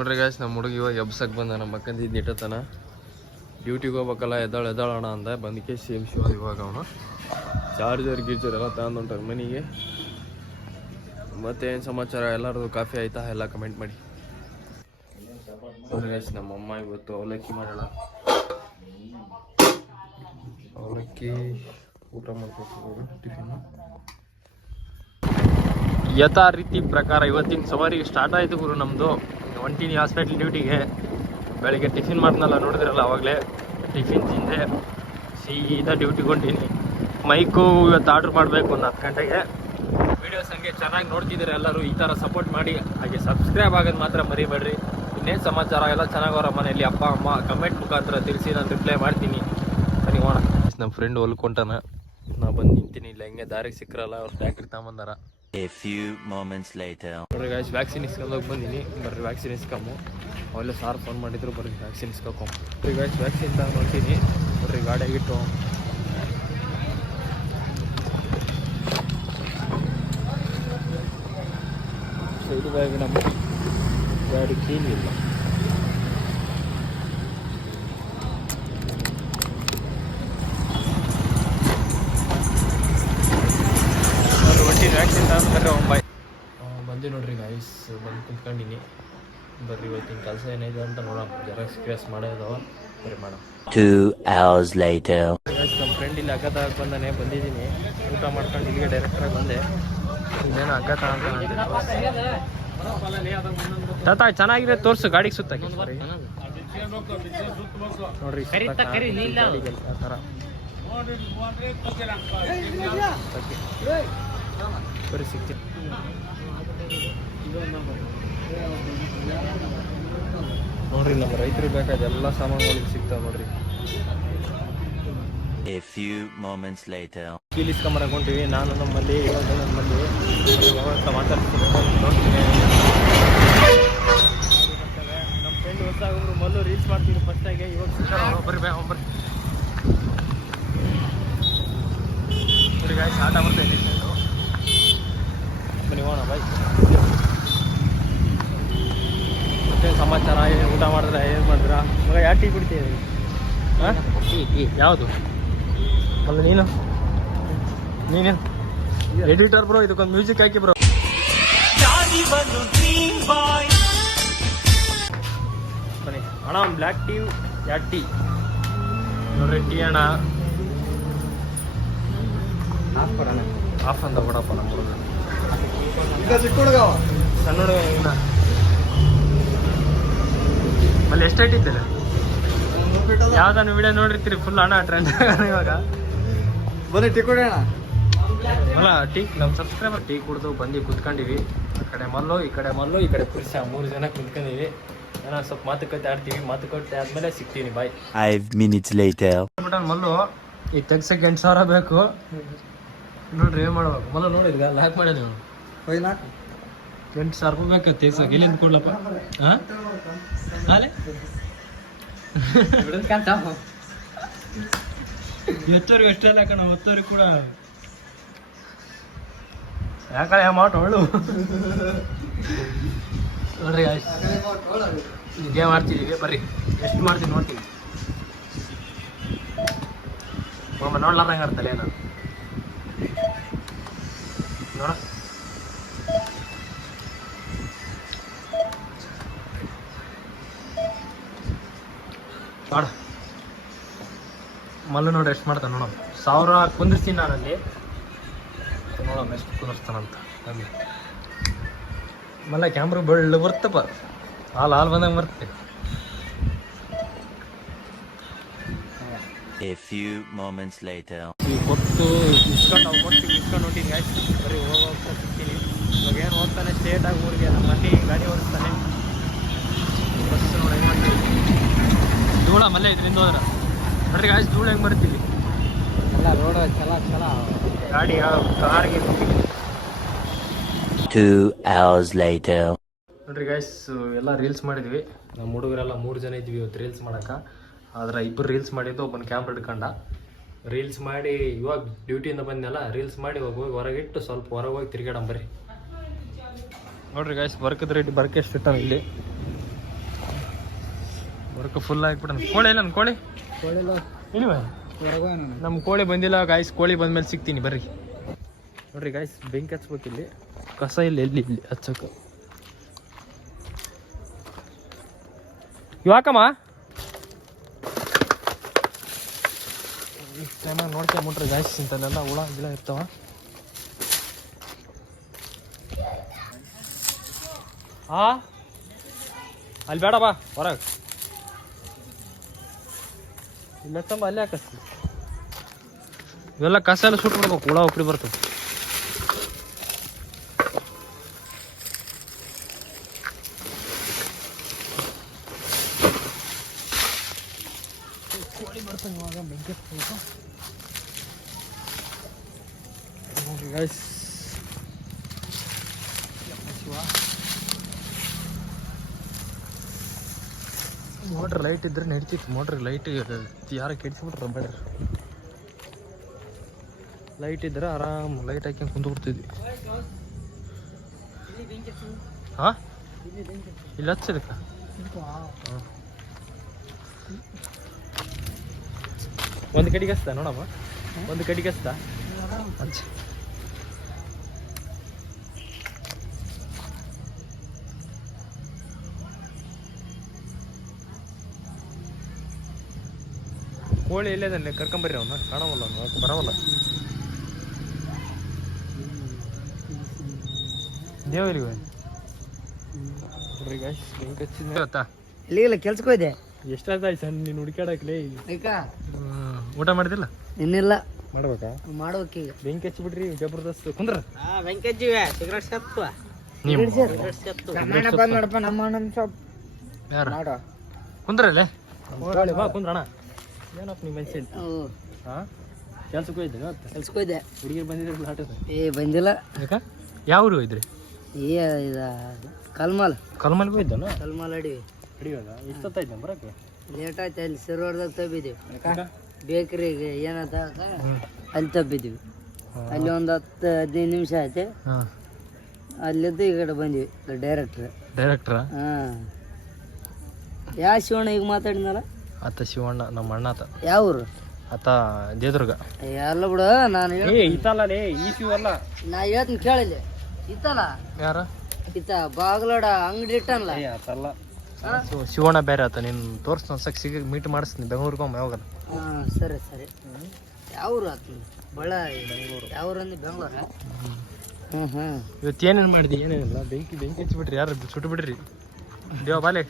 ನೋಡ್ರಿ ಗಾಯ್ಸ್, ನಮ್ಮ ಹುಡುಗ ಇವಾಗ ಎಬ್ಸಕ್ಕೆ ಬಂದ. ನಮ್ಮ ಅಕ್ಕಂದಿದ್ದು ಇಟ್ಟತನ ಡ್ಯೂಟಿಗೆ ಹೋಗ್ಬೇಕಲ್ಲ, ಎದ್ದಾಳೋಣ ಅಂದ. ಬಂದಕ್ಕೆ ಸೇಮ್ ಶಿವ ಇವಾಗ ಅವನು ಚಾರ್ಜರ್ ಗೀರ್ಜರ್ ಎಲ್ಲ ತಗೊಂಡು ಮನೆಗೆ. ಮತ್ತೇನು ಸಮಾಚಾರ? ಎಲ್ಲರದು ಕಾಫಿ ಆಯಿತಾ? ಎಲ್ಲ ಕಮೆಂಟ್ ಮಾಡಿ. ನೋಡ್ರಿ ಗಾಯ್ಸ್, ನಮ್ಮಮ್ಮ ಇವತ್ತು ಅವಲಕ್ಕಿ ಮಾಡೋಣ. ಅವಲಕ್ಕಿ ಊಟ ಮಾಡ್ಕೊಳ್ತಿದ್ರು ಟಿಫಿನ್. ಯಥಾ ರೀತಿ ಪ್ರಕಾರ ಇವತ್ತಿನ ಸವಾರಿಗೆ ಸ್ಟಾರ್ಟ್ ಆಯಿತು ಗುರು. ನಮ್ಮದು ಹೊಂಟೀನಿ ಹಾಸ್ಪಿಟ್ಲ್ ಡ್ಯೂಟಿಗೆ. ಬೆಳಗ್ಗೆ ಟಿಫಿನ್ ಮಾಡ್ನಲ್ಲ, ನೋಡಿದ್ರಲ್ಲ ಆವಾಗಲೇ. ಟಿಫಿನ್ ತಿಂದೆ ಸೀದಾ ಡ್ಯೂಟಿಗೆ ಹೊಂಟೀನಿ. ಮೈಕು ಇವತ್ತು ಆರ್ಡ್ರ್ ಮಾಡಬೇಕು ಒಂದು 10 ಗಂಟೆಗೆ. ವೀಡಿಯೋಸ್ ಹಂಗೆ ಚೆನ್ನಾಗಿ ನೋಡ್ತಿದ್ದೀರ ಎಲ್ಲರೂ. ಈ ಥರ ಸಪೋರ್ಟ್ ಮಾಡಿ, ಹಾಗೆ ಸಬ್ಸ್ಕ್ರೈಬ್ ಆಗೋದು ಮಾತ್ರ ಮರಿಬೇಡ್ರಿ. ಇನ್ನೇನು ಸಮಾಚಾರ? ಎಲ್ಲ ಚೆನ್ನಾಗವ್ರ ಮನೆಯಲ್ಲಿ? ಅಪ್ಪ ಅಮ್ಮ ಕಮೆಂಟ್ ಮುಖಾಂತರ ತಿಳಿಸಿ, ನಾನು ರಿಪ್ಲೈ ಮಾಡ್ತೀನಿ. ಸರಿ ಹೋಣ. ನಮ್ಮ ಫ್ರೆಂಡ್ ಹೊಲ್ಕೊಂಟಾನ, ನಾ ಬಂದು ನಿಂತೀನಿ. ಇಲ್ಲ ಹೆಂಗೆ ದಾರಿಗೆ ಸಿಕ್ಕರಲ್ಲ, ಅವ್ರು ಟ್ಯಾಕ್ಟ್ರಿ ತಗೊಂಬಂದಾರ. A few moments later. ನೋಡ್ರಿ ಗಾಯ್ಸ್, ವ್ಯಾಕ್ಸಿನ್ ಇಸ್ಕೊಂಡೋಗಿ ಬಂದೀನಿ. ಬರ್ರಿ ವ್ಯಾಕ್ಸಿನ್ ಇಸ್ಕೊಂಬು. ಅವೆಲ್ಲ ಸಾರ್ ಫೋನ್ ಮಾಡಿದ್ರು, ಬರ್ರಿ ವ್ಯಾಕ್ಸಿನ್ ಇಸ್ಕೊಂಬ. ಬರ್ರಿ ಗಾಯ್ಸ್, ವ್ಯಾಕ್ಸಿನ್ ತಗೊಂಡು ಹೊಂಟೀನಿ. ಬರ್ರಿ ಗಾಡಿಯಾಗಿಟ್ಟು ಸೈಡ್ ಬ್ಯಾಗ್ ನಮ್ಮ ಗಾಡಿ ಕ್ಲೀನ್ ಇಲ್ಲ. ವ್ಯಾಕ್ಸಿನ್ ತಗೊಂಡ್ರೆ ಬಾಯ್ ಬಂದು ನೋಡ್ರಿ ಗಾಯ್ಸ್, ಬಂದು ಕುಂತ್ಕೊಂಡಿನಿ. ಬರ್ರಿ ಇವತ್ತಿನ ಕೆಲಸ ಏನಿದೆ ಅಂತ ನೋಡೋಣ. ಜೆರಾಕ್ಸ್ ಮಾಡೋದವ, ಬರ್ರಿ ಮಾಡೋಣ. 2 hours later. ನಮ್ಮ ಫ್ರೆಂಡ್ ಇಲ್ಲಿ ಹಗ್ಗ ತಗಕ್ಕೆ ಬಂದಿದ್ದೀನಿ. ಊಟ ಮಾಡ್ಕೊಂಡು ಇಲ್ಲಿಗೆ ಡೈರೆಕ್ಟಾಗಿ ಬಂದೆ. ಇನ್ನೇನು ಹಗ್ಗ ತಗೊಂತ ತಾತ ಚೆನ್ನಾಗಿದೆ, ತೋರಿಸು ಗಾಡಿಗೆ ಸುತ್ತ ನೋಡ್ರಿ. ಆ ಥರ ಬರೀ ಸಿಗ್ತೀನಿ. ನೋಡ್ರಿ, ನಮ್ಮ ರೈತರಿಗೆ ಬೇಕಾದ ಎಲ್ಲ ಸಾಮಾನುಗಳಿಗೆ ಸಿಗ್ತಾವೆ ನೋಡ್ರಿ. A few moments later. ಕೀಲ್ ಇಸ್ಕೊಂಬರಕ್ಕೆ ಹೊಂಟಿವಿ. ನಾನು ನಮ್ಮಲ್ಲಿ ನಮ್ಮಲ್ಲಿ ಮಾತಾಡ್ತೀನಿ, ನೋಡ್ತೀನಿ. ನಮ್ಮ ಫ್ರೆಂಡ್ ಹೊಸಾಗರು ಮೊದಲು ರೀಲ್ಸ್ ಮಾಡ್ತೀನಿ ಫಸ್ಟಾಗೆ. ಇವಾಗ ಬರ್ರಿ ಬರ್ರಿ ಬರ್ರಿ ಗಾಯ್ಸ್, ಆಟ ಬರ್ತಾ ಇದ್ದೀನಿ. ಬನ್ನಿ ಹೋಣ ಬಾಯ್. ಮತ್ತೆ ಸಮಾಚಾರ? ಊಟ ಮಾಡಿದ್ರೆ ಏನು ಮಾಡಿದ್ರ ಮಗ? ಯಾವ ಟೀ ಕುಡಿತೀವಿ? ಹಾಂ, ಟೀ ಯಾವುದು? ಅಲ್ಲ ನೀನು ಎಡಿಟರ್ ಬ್ರೋ, ಇದಕ್ಕೊಂದು ಮ್ಯೂಸಿಕ್ ಹಾಕಿ ಬ್ರೋ. ಬನ್ನಿ ಅಣ್ಣ, ಒಂದು ಬ್ಲ್ಯಾಕ್ ಟೀ, 2 ಟೀ ನೋಡ್ರಿ. ಟೀ ಅಣ್ಣ ಆಫ್ ಅಂತ ಕೊಡಪ್ಪ. ನಮ್ಮ ಹುಡುಗ ಸಣ್ಣ ಹುಡುಗ ಅಲ್ಲಿ ಎಷ್ಟು ಇಟ್ಟಿದ್ದಿಲ್ಲ? ಯಾವ್ದಾನು ವಿಡಿಯೋ ನೋಡಿರ್ತೀರಿ ಫುಲ್ ಅಣ್ಣ ಟ್ರೆಂಡ್ ಇವಾಗ. ಬನ್ನಿ ಟೀ ಕುಡಿಯೋಣ. ಅಲ್ಲ ಟೀ, ನಮ್ಮ ಸಬ್ಸ್ಕ್ರೈಬರ್ ಟೀ ಕುಡಿದು ಬಂದು ಕುತ್ಕೊಂಡಿವಿ. ಆ ಕಡೆ ಮಲ್ಲು, ಈ ಕಡೆ ಮಲ್ಲು, ಈ ಕಡೆ ಪುರುಷ, 3 ಜನ ಕುತ್ಕೊಂಡಿವಿ. ಏನೋ ಸ್ವಲ್ಪ ಮಾತುಕತೆ ಆಡ್ತೀವಿ. ಮಾತುಕತೆ ಆದ್ಮೇಲೆ ಸಿಗ್ತೀನಿ ಬಾಯ್. 5 minutes later. ಮಲ್ಲು ಈಗ ತೆಗ್ಸಕ್ಕೆ 8,000 ಬೇಕು ನೋಡ್ರಿ. ಏನು ಮಾಡ್ಬೇಕು ಮಲ್ಲು? ನೋಡಿದ್ಗ ಲ್ಯಾಕ್ ಮಾಡ್ಯ ನೀವು 8,000 ರೂಪಾಯಿ ಬೇಕು ತೆಗ್ಸಕ್ಕೆ. ಎಲ್ಲಿಂದ ಕೊಡ್ಲಪ್ಪ? ಹಾಂ ಹಾಲೆ ಎತ್ತವ್ರಿಗೆ ಅಷ್ಟೆಲ್ಲ ಕಣ, ಹೊತ್ತವ್ರಿಗೆ ಕೂಡ ಯಾಕಡೆ ಅಮೌಂಟ್ ಒಳ್ಳು ನೋಡ್ರಿ. ಇದೇ ಮಾಡ್ತಿದ್ದೀವಿ, ಬರ್ರಿ ಎಷ್ಟು ಮಾಡ್ತೀನಿ ನೋಡ್ತೀನಿ. ನೋಡ್ಲಾರಂಗೆ ಆಡ್ತಲ್ಲ ನಾನು ನೋಡ. ಮಾಡ ಮಲ್ಲು ನೋಡ್ರಿ ಎಷ್ಟು ಮಾಡ್ತಾನೆ ನೋಡೋಣ. 1000 ಕುಂದಿರ್ತೀನಿ ನಾನಲ್ಲಿ, ನೋಡೋಣ ಎಷ್ಟು ಕುಂದಿರ್ತಾನಂತ. ಅಲ್ಲಿ ಮಲ್ಲ ಕ್ಯಾಮ್ರಾ ಬೆಳ್ಳು ಬರ್ತಪ್ಪ, ಹಾಲು ಬಂದಂಗೆ ಬರ್ತದೆ. A few moments later. ಕೊಟ್ಟು ಇಸ್ಕೊಂಡು ಹೊಂಟೀನಿ ಆಯ್ತು. ಬರೀ ಹೋಗ್ತಾ ಸಿಗ್ತೀನಿ. ಇವಾಗ ಏನು ಹೋಗ್ತಾನೆ ಸ್ಟೇಟಾಗಿ ಊರಿಗೆ. ನಮ್ಮ ಮನೆ ಗಾಡಿ ಓಡಿಸ್ತಾನೆ. ಬಸ್ ನೋಡಿ ಹೆಂಗೆ ಮಾಡ್ತೀವಿ. ಧೂಳ ಮಲ್ಲೆ ಇದರಿಂದ ಹೋದ್ರೆ ನೋಡ್ರಿ ಗಾಯ್ಸ್, ಧೂಳು ಹೆಂಗೆ ಬರ್ತೀವಿ ಎಲ್ಲ ರೋಡ್ ಚಲ ಗಾಡಿ ಕಾರ್ಗೆ. 2 hours later. ನೋಡ್ರಿ ಗಾಯ್ಸ್, ಎಲ್ಲ ರೀಲ್ಸ್ ಮಾಡಿದ್ವಿ. ನಮ್ಮ ಹುಡುಗರೆಲ್ಲ 3 ಜನ ಇದ್ವಿ ಇವತ್ತು ರೀಲ್ಸ್ ಮಾಡೋಕೆ. ಆದ್ರೆ 2 ರೀಲ್ಸ್ ಮಾಡಿದ್ದು, ಒಬ್ಬನ ಕ್ಯಾಮ್ರಾ ಹಿಡ್ಕೊಂಡ ರೀಲ್ಸ್ ಮಾಡಿ. ಇವಾಗ ಡ್ಯೂಟಿಯಿಂದ ಬಂದೆಲ್ಲ ರೀಲ್ಸ್ ಮಾಡಿ ಇವಾಗ ಹೋಗಿ ಹೊರಗಿಟ್ಟು ಸ್ವಲ್ಪ ಹೊರಗೆ ಹೋಗಿ ತಿರ್ಗಾಡಂ ಬರ್ರಿ. ನೋಡ್ರಿ ಗಾಯ್ಸ್, ಬರ್ಕದ ರೆಡಿ ಬರ್ಕೆ ಎಷ್ಟು ಇಟ್ಟಾನ ಇಲ್ಲಿ. ವರ್ಕ್ ಫುಲ್ ಆಗಿಬಿಟ್ಟು ಕೋಳಿ ಇಲ್ಲ ನನ್ನ ಕೋಳಿ ಇಲ್ವ ನಮ್ಮ ಕೋಳಿ ಬಂದಿಲ್ಲ ಗಾಯ್ಸ್. ಕೋಳಿ ಬಂದ್ಮೇಲೆ ಸಿಗ್ತೀನಿ ಬರ್ರಿ. ನೋಡ್ರಿ ಗಾಯ್ಸ್, ಬೆಂಕಿ ಹಚ್ಬೇಕು ಇಲ್ಲಿ. ಕಸ ಇಲ್ಲ ಎಲ್ಲಿ ಇಲ್ಲಿ ಹಚ್ಚಕ್ಕೆ. ಇವಾಕಮ್ಮ ಇಷ್ಟು ಟೈಮಾಗ ನೋಡ್ಕೊಂಬಿಟ್ರಿ ಗಾಯ್ಸ್, ಇಂಥಲ್ಲೆಲ್ಲ ಹುಳ ಗಿಳ ಇರ್ತಾವ. ಅಲ್ಲಿ ಬೇಡ ಬಾ ಹೊರಗೆ. ಇಲ್ಲ ತಮ್ಮ ಅಲ್ಲೇ ಹಾಕಸ್ತಿ. ಇವೆಲ್ಲ ಕಸ ಎಲ್ಲ ಸುಟ್ಬಿಡ್ಬೇಕು, ಹುಳ ಉಪ್ರಿ ಬರ್ತದೆ. ಕೋಳಿ ಬರ್ತದೆ ಇವಾಗ ಬೆಂಕಿ ನೋಡ್ರಿ ಗೈಸ್. ಮೋಟ್ರ್ ಲೈಟ್ ಇದ್ರೆ ನಡೀತಿತ್ತು. ಮೋಟ್ರ್ ಲೈಟ್ ಯಾರ ಕೆಡಿಸ್ಬಿಟ್ರೆ ಬೇಡ್ರಿ. ಲೈಟ್ ಇದ್ರೆ ಆರಾಮ್ ಲೈಟ್ ಹಾಕ್ಯಂಡು ಕುಂತು ಬಿಡ್ತಿದ್ವಿ. ಹಾಂ ಇಲ್ಲಿ ಹಚ್ಚದಕ್ಕ ಒಂದು ಕಡೆಗೆ ಹಚ್ತಾ ನೋಡಮ್ಮ, ಒಂದು ಕಡೆಗೆ ಹಚ್ತಾ ಹಚ್ಚ. ಕೋಳಿ ಎಲ್ಲೇದಲ್ಲಿ ಕರ್ಕೊಂಬರ್ರಿ ಅವನ್ನ, ಕಾಣವಲ್ಲ ಅವನು, ಬರವಲ್ಲ. ದೇವರಿಗೆ ಗೊತ್ತಾ ಇಲ್ಲಿಲ್ಲ ಕೆಲ್ಸಕ್ಕೆ ಹೋಯ್ದೆ. ಎಷ್ಟಾಯ್ತು ನೀನು ಹುಡುಕಾಡಕ್ಲೇ. ಊಟ ಮಾಡಿದಿಲ್ಲ? ಇನ್ನಿಲ್ಲ, ಮಾಡ್ಬೇಕಾ? ಮಾಡ್ಬೇಕೀಗ. ಬೆಂಕಿ ಹಚ್ಚಿಬಿಡ್ರಿ ಜಬರ್ದಸ್ತ್. ಕುಂದ್ರ ಬೆಂಕಿ ಹಚ್ಚಿವೆ, ಸಿಗರೇಟ್ ಸತ್ತು. ನೀವು ಬಂದ್ ನೋಡಪ್ಪ ನಮ್ಮ ಅಣ್ಣನ ಶಾಪ್. ಯಾರು ಮಾಡ ಕುಂದ್ರಲ್ಲೇ ಬಾ ಕುಂದ್ರಣ. ಏನಪ್ಪ ನಿಮ್ಮ ಮನುಷ್ಯ ಹಾಂ ಕೆಲ್ಸಕ್ಕೆ ಹೋಯ್ತು? ಕೆಲ್ಸಕ್ಕೆ ಹೋಯ್ದೆ. ಹುಡುಗಿರು ಬಂದಿದ್ರು ಆಟದ? ಬಂದಿಲ್ಲ. ಯಾಕ? ಯಾವ ಊರು ಹೋಯ್ದ್ರಿ? ಕಲ್ಮಾಲ್. ಕಲ್ಮಲ್ಗೆ ಹೋಯ್ತಾನ? ಕಲ್ಮಾಲ್ ಅಡಿವಿ ಅಡಿವಾಗ ಎಷ್ಟೊತ್ತಾಯ್ತು ಬರೋಕ್ಕೆ? ಲೇಟ್ ಆಯ್ತು. ಅಲ್ಲಿ ಸಿರ್ವಾರ್ದಾಗ ತಬ್ಬಿದ್ದೀವಿ. ಬೇಕ್ರಿಗೆ ಏನಂತ ಅಲ್ಲಿ ತಬ್ಬಿದ್ದೀವಿ. ಅಲ್ಲಿ ಒಂದು 10-15 ನಿಮಿಷ ಆಯ್ತು. ಅಲ್ಲಿದ್ದು ಈ ಕಡೆ ಬಂದ್ವಿ. ಡೈರೆಕ್ಟ್ರ ಹಾಂ. ಯಾವ ಶಿವಣ್ಣ ಈಗ ಮಾತಾಡಿದ್ನಲ್ಲ? ಆತ ಶಿವಣ್ಣ ನಮ್ಮ ಅಣ್ಣ ಆತ. ಯಾವ ಊರು ಆತ ದೇದುರ್ಗ. ಎಲ್ಲ ಬಿಡು, ನಾನು ಈತಲ್ಲ ಈ ಶಿವಲ್ಲ. ನಾ ಹೇಳ್ತೀನಿ ಕೇಳಿಲ್ಲ. ಇತ್ತಲ್ಲ ಯಾರ ಇತ್ತ ಬಾಗ್ಲೋಡ ಅಂಗಡಿ ಇಟ್ಟನಲ್ಲ ಆತಲ್ಲ. ಶಿವಣ್ಣ ಬೇರೆ ಆತ. ನೀನು ತೋರಿಸ್ತು ಒಂದ್ಸಕ್ ಮೀಟ್ ಮಾಡಿಸ್ತೀನಿ ಬೆಂಗಳೂರಿಗೆ ಯಾವಾಗ. ಹಾಂ ಸರಿ ಸರಿ. ಯಾವ ಊರು ಆತ? ಬಳ್ಳಾರಿ. ಯಾವ ಊರಂದು? ಬೆಂಗಳೂರ. ಇವತ್ತು ಏನೇನು ಮಾಡಿದ್ವಿ? ಏನೇನಿಲ್ಲ, ಬೆಂಕಿ ಹಚ್ಚಿಬಿಟ್ರಿ. ಯಾರು ಸುಟ್ಟು ಬಿಡ್ರಿ. ದೇವ ಬಾಲೆ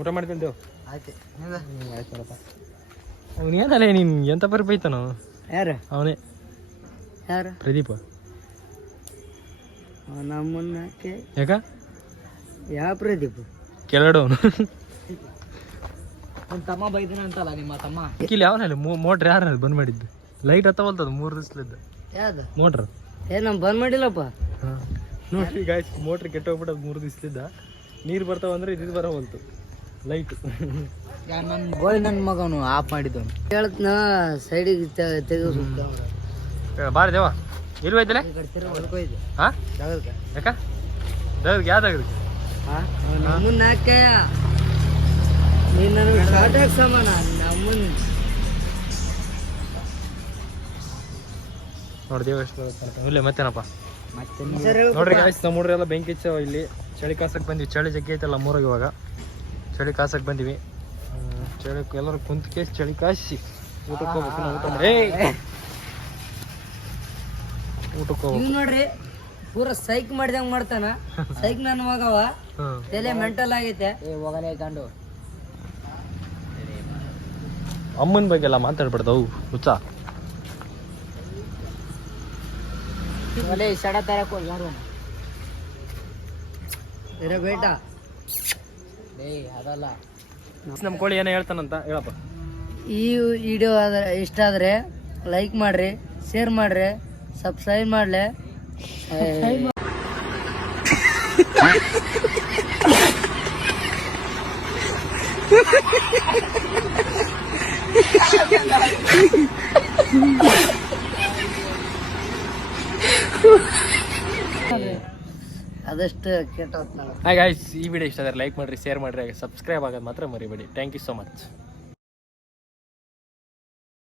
ಊಟ ಮಾಡ್ತೀನಿ ದೇವ್. ಆಯ್ತು ಆಯ್ತು ನೋಡಪ್ಪ. ಅವ್ನು ಏನಲ್ಲ ನೀನು ಎಂತ ಪರಿ ಬೈತಾನ? ಯಾರು? ಅವನೇ ಯಾರು? ಪ್ರದೀಪ. ನಮ್ಮನ್ನಕ್ಕೆ ಯಾಕ? ಯಾವ ಪ್ರದೀಪ್? ಕೆಳಡವನು ನಮ್ಮ ತಮ್ಮ ಬೈದಿನ ಅಂತಲ್ಲ ನಿಮ್ಮ ತಮ್ಮ. ಇಲ್ಲಿ ಯಾವನಲ್ಲಿ ಮೋಟ್ರ್ ಯಾರು ಬಂದ್ ಮಾಡಿದ್ದು? ಲೈಟ್ ಹತ್ತವಲ್ತದ 3 ದಿವ್ಸಲಿದ್ದ ಯಾವ್ದು ಮೋಟ್ರ್. ನಮ್ ಬಂದ್ ಮಾಡಿಲ್ಲಪ್ಪ. ನೋಡ್ರಿ ಗಾಯ್ಸ್, ಮೋಟ್ರ್ ಕೆಟ್ಟೋಗ್ಬಿಟ್ಟು 3 ದಿವ್ಸಲಿದ್ದ. ನೀರು ಬರ್ತಾವಂದ್ರೆ ಇದು ಬರೋವಲ್ತು ಲೈಟ್. ನನ್ನ ಬೋಯ್ ನನ್ನ ಮಗನು ಆಫ್ ಮಾಡಿದ್ದವನು. ಹೇಳ್ತನ ಸೈಡಿಗೆ ತೆಗೆದು ಬಾರಿ ದೇವ. ಎಲ್ಲಿ ಹೋಯ್ತಲೆ? ಹಾಂ ಯಾಕ? ದೇವ್ರಿಗೆ ಯಾವ ದೇವ್ರಿಗೆ? ನಮ್ಮನ್ನ ಯಾಕೆ ನೀನು ನನಗೆ ಶಾರ್ಟಾಗಿ ಸಮಾನ. ನಮ್ಮನ್ನ ನೋಡಿ ದೇವ ಎಷ್ಟು ಇಲ್ಲೇ ಮತ್ತೇನಪ್ಪ. ಮತ್ತೆ ನೋಡ್ರಿ ಗಾಯ್ಸ್, ನಮ್ಮ ಹುಡ್ರಿ ಎಲ್ಲ ಬೆಂಕಿ ಹಚ್ಚವ ಇಲ್ಲಿ. ಚಳಿ ಕಾಸಕ್ಕೆ ಬಂದಿವಿ. ಚಳಿ ಜಗ್ಗಿ ಐತಲ್ಲ ಮೂರಾಗ. ಇವಾಗ ಚಳಿ ಕಾಸಕ್ಕೆ ಬಂದಿವಿ. ಚಳಿ ಎಲ್ಲರೂ ಕುಂತ ಕೇಸ್ ಚಳಿ ಕಾಯಿಸಿ ಊಟಕ್ಕೆ ಹೋಗ್ಬೇಕು. ನಾವು ಊಟ ಮಾಡಿ ಊಟಕ್ಕೆ ಹೋಗ್ಬೇಕು. ಇವ್ ನೋಡ್ರಿ ಪೂರ ಸೈಕ್ ಮಾಡಿದಂಗ ಮಾಡ್ತಾನ. ಸೈಕ್ ನನ್ನ ಮಗವ ತಲೆ ಮೆಂಟಲ್ ಆಗೈತೆ. ಹೋಗಲೇ ಕಂಡು ಅಮ್ಮನ ಬಗ್ಗೆ ಎಲ್ಲ ಮಾತಾಡ್ಬಿಡ್ದವು ಹುಚ್ಚ. ಸಡ ತರಕೋ ಯಾರು ಬೇಟ ಅದಲ್ಲ. ನಮ್ಮ ಕೋಳಿ ಏನೋ ಹೇಳ್ತಾನಂತ ಹೇಳಪ್ಪ. ಈ ವಿಡಿಯೋ ಇಷ್ಟ ಆದ್ರೆ ಲೈಕ್ ಮಾಡ್ರಿ, ಶೇರ್ ಮಾಡ್ರಿ, ಸಬ್ಸ್ಕ್ರೈಬ್ ಮಾಡ್ಲಿ. ಆದಷ್ಟು ಕೆಟ್ಟ ಹಾಯ್ ಗಾಯ್ಸ್, ಈ ವಿಡಿಯೋ ಇಷ್ಟ ಆದರೆ ಲೈಕ್ ಮಾಡಿರಿ, ಶೇರ್ ಮಾಡಿರಿ, ಹಾಗೆ ಸಬ್ಸ್ಕ್ರೈಬ್ ಆಗೋದು ಮಾತ್ರ ಮರಿಬೇಡಿ. Thank you so much.